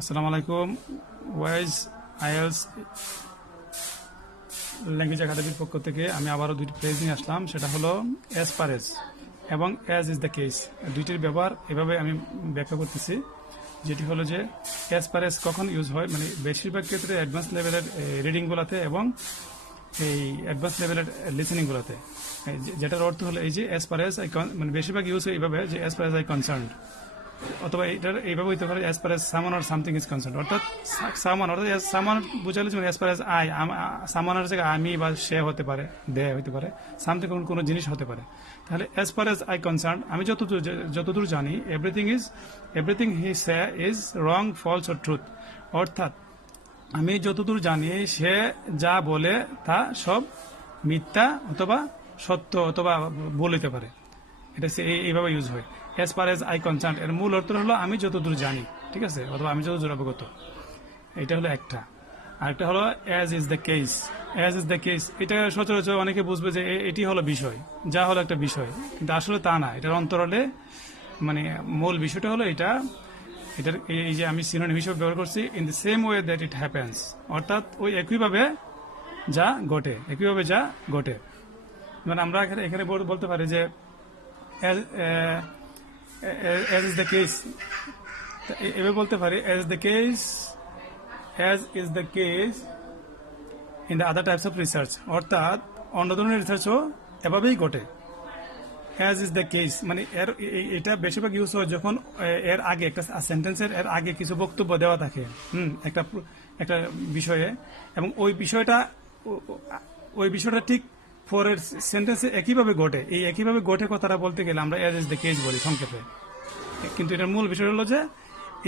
আসসালামু আলাইকুম। Wise IELTS language একাডেমির পক্ষ থেকে আমি আবারও দুটি ফ্রেজ নিয়ে আসলাম। সেটা হলো অ্যাজ পার এজ এবং অ্যাজ ইজ দ্য কেস। দুইটির ব্যবহার এভাবে আমি ব্যাখ্যা করতেছি, যেটি হলো যে অ্যাজ পার এজ কখন ইউজ হয়, মানে বেশিরভাগ ক্ষেত্রে অ্যাডভান্স লেভেলের রিডিংগুলোতে এবং এই অ্যাডভান্স লেভেলের লিসেনিংগুলোতে, যেটার অর্থ হলো এই যে অ্যাজ পার এজ আই, মানে বেশিরভাগ ইউজ হয় এইভাবে যে as per as I concern, অথবা এটার এইভাবে হইতে পারে অ্যাজ পার এজ সামন অর সামথিং ইজ কনসার্ন। অর্থাৎ সামন অর্থাৎ সামন বোঝালে যেমন অ্যাজ পার এজ আই, সামানের জায়গায় আমি বা সে হতে পারে, দে হতে পারে, সামথিং কোনো জিনিস হতে পারে। তাহলে as per as I concern, আমি যতদূর জানি everything he say is wrong, false or truth. অর্থাৎ আমি যতদূর জানি সে যা বলে তা সব মিথ্যা অথবা সত্য অথবা ভুল হইতে পারে। এটা এইভাবে ইউজ হয়। As per as I concern এর মূল অর্থ হলো আমি যতদূর জানি, ঠিক আছে, অথবা আমি যতদূর অবগত। এটা হলো একটা। আরেকটা হলো as is the case. As is the case, এটা সচরাচর অনেকে বুঝবে যে এটি হলো বিষয়, যা হলো একটা বিষয়, কিন্তু আসলে তা না। এটার অন্তরালে মানে মূল বিষয়টা হলো এটার এই যে আমি সিনোনিম হিসেবে ব্যবহার করছি, in the same way that it happens. অর্থাৎ ওই একইভাবে যা ঘটে। মানে আমরা এখানে বলতে পারি যে as is the case, এভাবে বলতে পারি as is the case in the other types of research। অর্থাৎ অন্য ধরনের রিসার্চও এভাবেই ঘটে। as is the case মানে এটা বেশিরভাগ ইউজ হয় যখন এর আগে একটা সেন্টেন্সের এর আগে কিছু বক্তব্য দেওয়া থাকে একটা বিষয়ে, এবং ওই বিষয়টা ঠিক পরের সেন্টেন্সে একইভাবে ঘটে। এই একইভাবে ঘটে কথাটা বলতে গেলে আমরা অ্যাজ ইজ দ্য কেস বলি সংক্ষেপে, কিন্তু এটার মূল বিষয় হলো যে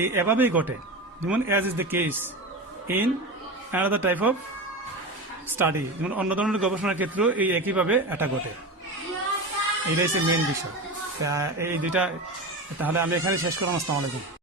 এই এভাবেই ঘটে। যেমন as is the case in another type of study, যেমন অন্য ধরনের গবেষণার ক্ষেত্রেও এই একইভাবে এটা ঘটে। এটাই হচ্ছে মেন বিষয়। এই দুইটা, তাহলে আমি এখানে শেষ করলাম। আসসালামু আলাইকুম।